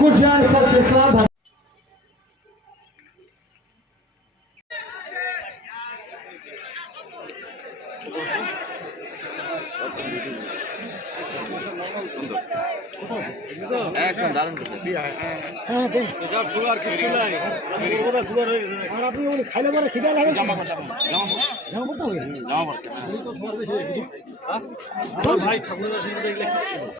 Kukucan kaçırtılan একদম দারুণ হ্যাঁ দেন। যার সুগার কিছু নাই আমি সুগার হয়ে গেছে আর আপনি ওই খাইলে পরে খিদা লাগে জামা জামা জামা পড়তে হবে। জামা পড়তে ভাই ঠাকুরের আশীর্বাদ এগুলো কিচ্ছু